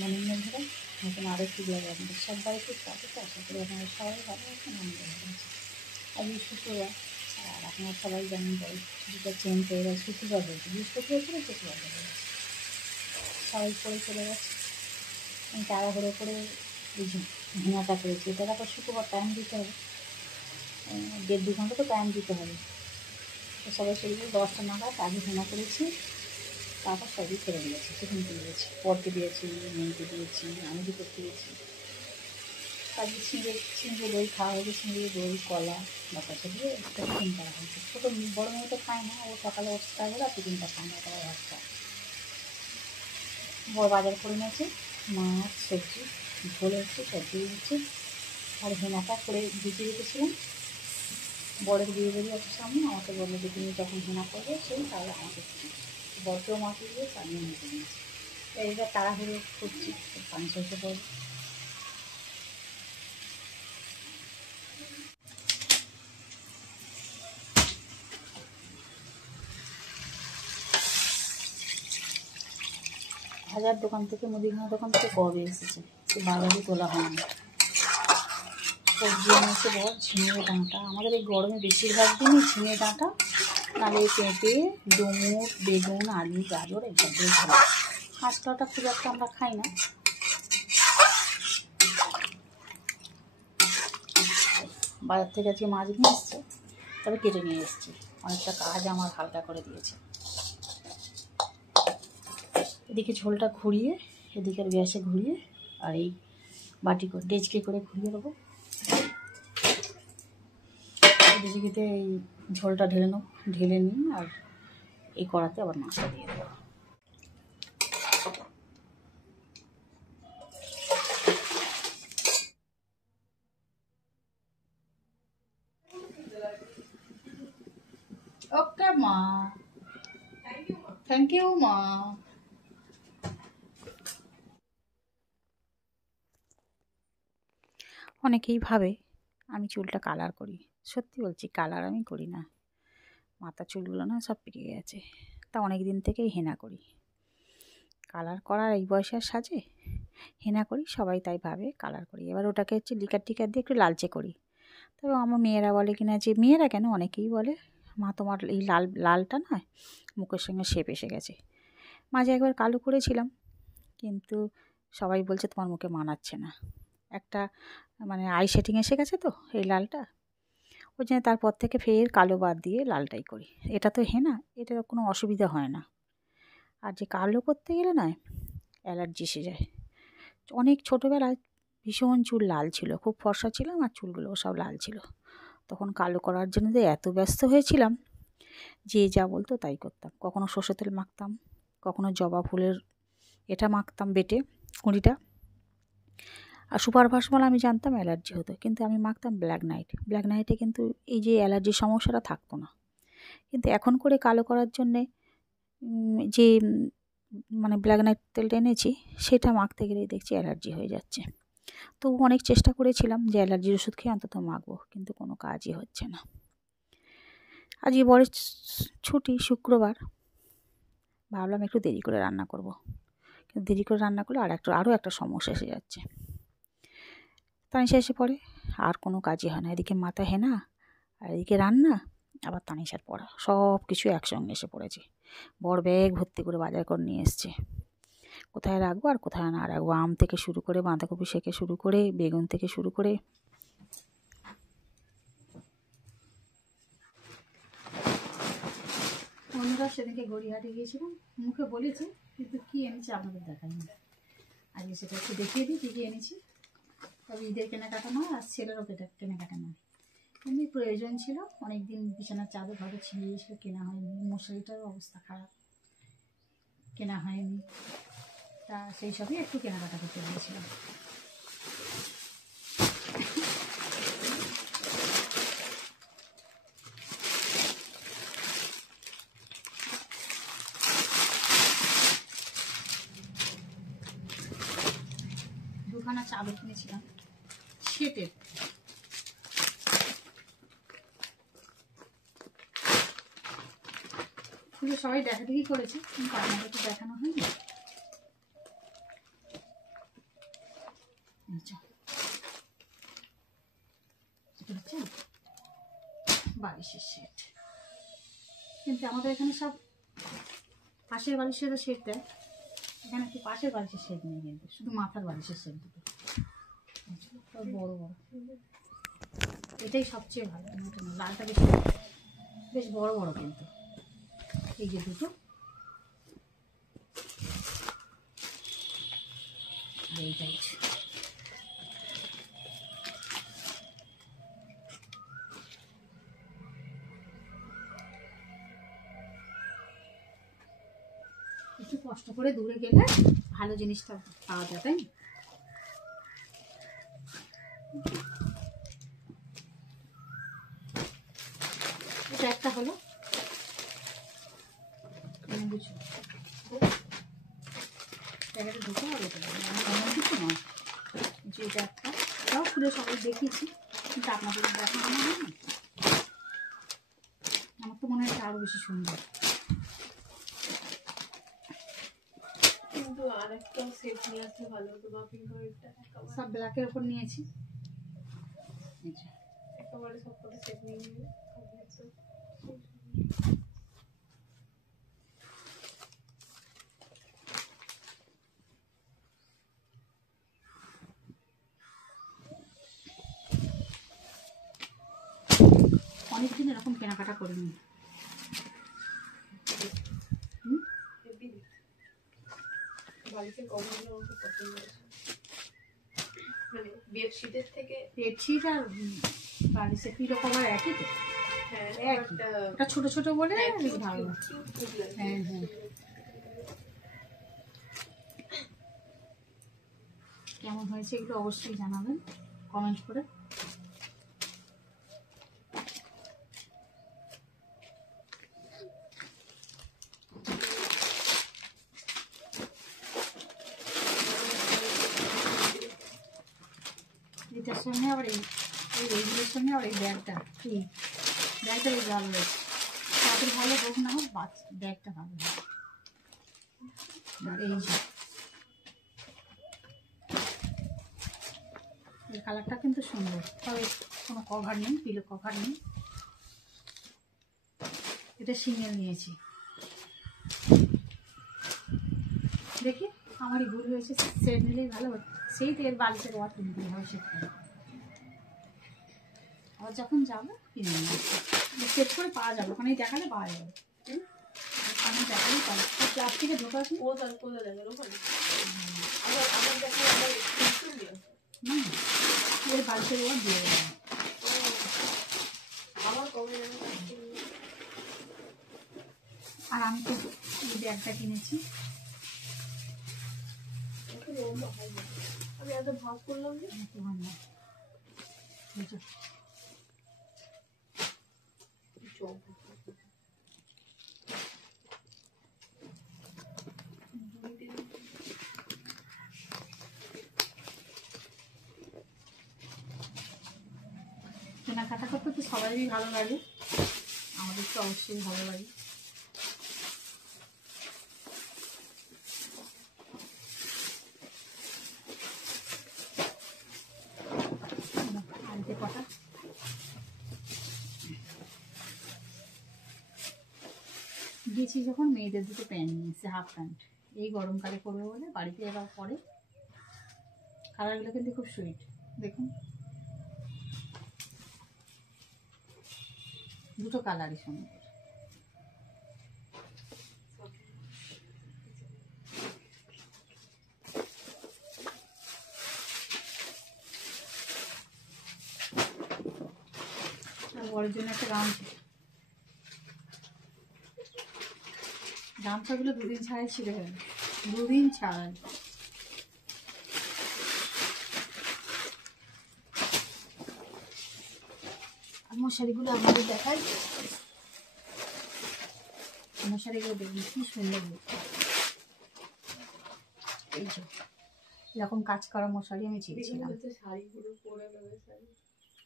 মনের মধ্যে নতুন আরও একটু লাগে আপনাদের সব বাড়িতে থাকে তো আশা করি আপনারা সবাই ভালো আছেন, আমি ভালো আছি। আজকে শুক্রবার, আর আপনারা সবাই জানেন বল ছুটিটা চেঞ্জ হয়ে গেছে, শুক্রবার হয়েছে, বৃহস্পতিবার করে শুক্রবার হয়ে গেছে, সবাই পড়ে চলে গেছে। আমি তাড়াহুড়ো করে এই ভেঙাটা করেছি, এটা তারপর শুক্রবার টাইম দিতে হবে, 1.5-2 ঘন্টা তো টাইম দিতে হবে। তো সবাই চলে গেছে 10টা নাগাদ, আগে ভেঙা করেছি, তারপর সবই ফেলে দিয়েছি, টিফিনকে দিয়েছি, পরকে দিয়েছি, মেয়েকে দিয়েছি, আমি দুটো দিয়েছি। আজকে ছিঁড়ে দই খাওয়া হয়েছে, ছিঁড়ে দই কলা বাতাসা দিয়ে একটা টিফিন করা হয়েছে। ছোটো বড়ো মেয়ে তো খায় না, ও সকালে ওষুধটা করে টিফিনটা খায় না, তারা ভাত খায়। বড় বাজার করে নিয়েছে, মাছ সবজি ঝোল হচ্ছে, সবজি হচ্ছে, আর হেনাটা করে ভিজিয়ে রেখেছিলাম। বড়ের বিয়ে বাড়ি আছে সামনে, আমাকে বললো যে তুমি যখন হেনা করবে সেই তাহলে আমাকে বড়কেও মাকে দিয়ে পানিও নিতে নিয়েছি। এইটা তাড়াহুড়ো করছি, পানি সরষে পড়বে। ভাজার দোকান থেকে, মুদিখানা দোকান থেকে কবে এসেছে, সে বাজারে তোলা হয়নি। সবজি এনেছে বল ঝিঙে ডাঁটা, আমাদের এই গরমে বেশিরভাগ দিনই ঝিঙে ডাঁটা, নাহলে পেঁপে, ডুমুর, বেগুন, আলু, গাজর এইসব দিয়ে খাই। কাঁচকলাটা খুব একটা আমরা খাই না। বাজার থেকে আজকে মাছ নিয়ে এসছে, তবে কেটে নিয়ে এসেছি, অনেকটা কাজ আমার হালকা করে দিয়েছে। এদিকে ঝোলটা ঘুরিয়ে, এদিকে গ্যাসে ঘুরিয়ে, আর এই বাটি করে ডেচকে করে ঘুরিয়ে দেবো। এদিকে এই ঝোলটা ঢেলে নিই, আর এই কড়াতে আবার মাছটা দিয়ে দেবো। ওকে মা, থ্যাংক ইউ মা। অনেকেই ভাবে আমি চুলটা কালার করি, সত্যি বলছি কালার আমি করি না, মাথা চুলগুলো না সব পেকে গেছে, তা অনেক দিন থেকেই হেনা করি। কালার করার এই বয়সে আর সাজে, হেনা করি, সবাই তাই ভাবে কালার করি। এবার ওটাকে হচ্ছে লিকার টিকার দিয়ে একটু লালচে করি। তবে আমার মেয়েরা বলে কিনা, যে মেয়েরা কেন অনেকেই বলে, মা তোমার এই লালটা নয় মুখের সঙ্গে শেপ এসে গেছে। মাঝে একবার কালো করেছিলাম, কিন্তু সবাই বলছে তোমার মুখে মানাচ্ছে না, একটা মানে আই শেডিং এসে গেছে তো এই লালটা, ওই জন্য তারপর থেকে ফের কালো বাদ দিয়ে লালটাই করি। এটা তো হেনা, এটা কোনো অসুবিধা হয় না। আর যে কালো করতে গেলে নয় অ্যালার্জি এসে যায়। অনেক ছোটোবেলায় ভীষণ চুল লাল ছিল, খুব ফর্সা ছিলাম, আর চুলগুলো সব লাল ছিল। তখন কালো করার জন্য যে এত ব্যস্ত হয়েছিলাম, যে যা বলতো তাই করতাম। কখনো সর্ষের তেল মাখতাম, কখনো জবা ফুলের এটা মাখতাম বেটে কুঁড়িটা। আর সুপার ভাসমল আমি জানতাম অ্যালার্জি হতো, কিন্তু আমি মাখতাম ব্ল্যাক নাইটে কিন্তু এই যে অ্যালার্জির সমস্যাটা থাকতো না। কিন্তু এখন করে কালো করার জন্যে যে মানে ব্ল্যাক নাইট তেলটা এনেছি, সেটা মাখতে গেলেই দেখছি অ্যালার্জি হয়ে যাচ্ছে। তো অনেক চেষ্টা করেছিলাম যে অ্যালার্জির ওষুধ খেয়ে অন্তত মাখবো, কিন্তু কোনো কাজই হচ্ছে না। আজকে বরের ছুটি, শুক্রবার, ভাবলাম একটু দেরি করে রান্না করব, কিন্তু দেরি করে রান্না করলে আরও একটা সমস্যা এসে যাচ্ছে। তানিশা এসে পড়ে, আর কোনো কাজই হয় না। এদিকে মাথা হেনা, আর এদিকে রান্না, আবার তানিশার পড়া, সব কিছু একসঙ্গে এসে পড়েছে। বড় ব্যাগ ভর্তি করে বাজার করে নিয়ে এসছে। কোথায় রাখবো আর কোথায় না রাখবো, আম থেকে শুরু করে, বাঁধাকপি থেকে শুরু করে, বেগুন থেকে শুরু করে। বন্ধুরা সেদিনকে গড়িয়াহাটে গিয়েছিলাম, মুখে বলেছি, কিন্তু কী এনেছি আপনাদের দেখাইনি। আজকে সেটা একটু দেখিয়ে দিই কী কী এনেছি। তবে ঈদের কেনাকাটা নয়, আর ছেলেরও কেনাকাটা নয়, এমনি প্রয়োজন ছিল। অনেকদিন বিছানার চাদর ঘরে ছিঁড়ে গিয়েছিল, কেনা হয়নি, মশারিটারও অবস্থা খারাপ, কেনা হয়নি, তা সেই সবই একটু কেনাকাটা করতে গিয়েছিলাম। দুখানা চাদর কিনেছিলাম সেটের, খুলে সবাই দেখাদেখি করেছে, কিন্তু আপনাদেরকে দেখানো হয়নি। কিন্তু আমাদের এখানে সব পাশের বালিশেরও সেট দেয়, এখানে একটু পাশের বালিশের সেট নেই, কিন্তু শুধু মাথার বালিশের সেট দুটো বড় বড়। এটাই সবচেয়ে ভালো, লালটা বেশ বেশ বড় বড়, কিন্তু এই যে দুটো আর এইটা একটু কষ্ট করে দূরে গেলে ভালো জিনিসটা পাওয়া যায়, তাই না? এটা একটা হলো, ঢুকে হবে এমন কিছু নয়, যে এটা একটা, এটাও খুলে সবাই দেখেছি, কিন্তু আপনাদের দেখানো হয় না। আমার তো মনে হয় আরো বেশি সুন্দর। কিন্তু আরেকটা সেট নিয়ে আসলে ভালো হতো, বা পিঙ্ক কালারটা সব ব্ল্যাকের উপর নিয়েছি, একেবারে সবকটা সেট নিয়ে নিয়ে অনেকদিন এরকম কেনাকাটা করিনি। বালিশের কভারগুলো আমার খুব পছন্দ হয়েছে, মানে বেডশিটের থেকে। বেডশিট আর বালিশের পিলো কভার একই তো? হ্যাঁ, ওটা ছোট ছোট বলে ভালো। হ্যাঁ হ্যাঁ, কেমন হয়েছে এগুলো অবশ্যই জানাবেন কমেন্ট করে। এটার সঙ্গে আবার এইগুলোর সঙ্গে আবার এই ব্যাগটা, কি ব্যাগটা বেশ ভালো হয়েছে, তাদের ভালো হোক না হোক ব্যাগটা ভালো হয়। এই যে এই কালারটা কিন্তু সুন্দর, তবে কোনো কভার নেই, পিলো কভার নেই। এটা সিঙ্গেল নিয়েছি, দেখি আমারই ভুল হয়েছে, সেট নিলেই ভালো হতো। সেই তো এর বালিশের ওয়ার কিনে দিতে হবে, সেট করে আবার যখন যাবো কিনে নিয়ে সেট করে পাওয়া যাবে, ওখানে দেখালে পাওয়া যাবে, আমি দেখালেই পাবো। প্লাস্টিকে ঢোকা আছে না, এর বালিশের ওয়ার দিয়ে দেবে। আর আমি তো এই ব্যাগটা কিনেছি, আমি এত ভাব করলাম যে কেনাকাটা করতে তো সবারই ভালো লাগে, আমাদের তো অবশ্যই ভালো লাগে। আনতে কটা গেছি যখন, মেয়েদের দুটো প্যান্ট নিয়েছে, হাফ প্যান্ট, এই গরমকালে পরবে বলে, বাড়িতে এবার পরে। কালারগুলো কিন্তু খুব সুইট, দেখুন দুটো কালারই সুন্দর। আর বড়ের জন্য একটা গামছা, গামছাগুলো দুদিন ছাড়াই ছিঁড়ে হয়ে, দুদিন ছাড়াই। আর মশারিগুলো আমাদের দেখাই, মশারিগুলো দেখুন কি সুন্দর, এই যে এরকম কাজ করা মশারি আমি চেয়েছিলাম।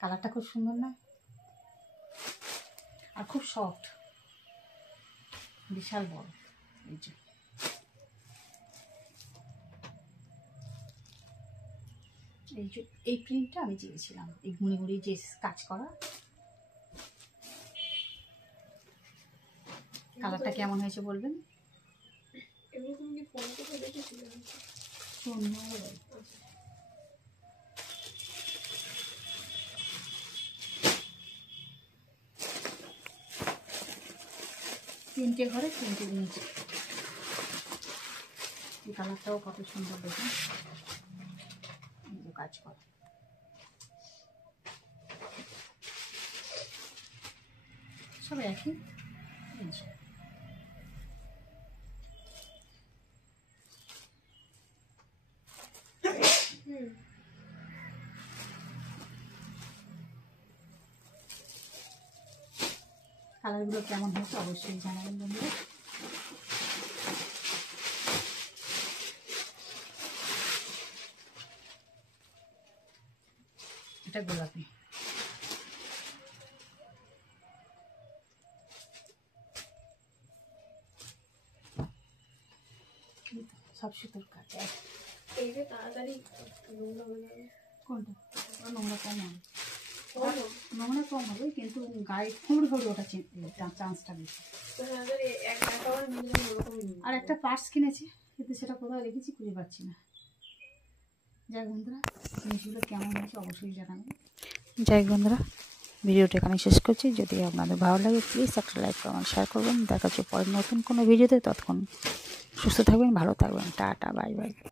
কালারটা খুব সুন্দর না, আর খুব সফট, বিশাল বড়। এই যে এই প্রিন্টটা আমি চেয়েছিলাম, এই গুঁড়ি গুঁড়ি যে কাজ করা। কালারটা কেমন হয়েছে বলবেন। এগুলো তুমি কি ফোন করে দেখেছিলে? তিনটে ঘরে তিনটে নিয়েছি। এই কালারটাও কত সুন্দর দেখুন, কাজ করে। সব একই জিনিস। কালারগুলো কেমন হয়েছে অবশ্যই জানাবেন বন্ধুরা। এটা গোলাপি। সব সুতোর কাজ। এই যে তাড়াতাড়ি নোংরা হয়ে যাবে। কোনটা? নোংরা কম হবে, নোংরা কম হবে, কিন্তু গায়ে খুঁড় হবে, ওটা চান্সটা বেশি। আর একটা পার্স কিনেছি, কিন্তু সেটা কোথায় রেখেছি খুঁজে পাচ্ছি না। যাই বন্ধুরা, জিনিসগুলো কেমন হয়েছে অবশ্যই জানাবেন। যাই বন্ধুরা, ভিডিওটা এখানে শেষ করছি। যদি আপনাদের ভালো লাগে প্লিজ একটা লাইক কমেন্ট শেয়ার করবেন। দেখা হচ্ছে পরে নতুন কোনো ভিডিওতে। ততক্ষণ সুস্থ থাকবেন, ভালো থাকবেন। Tata, bye bye.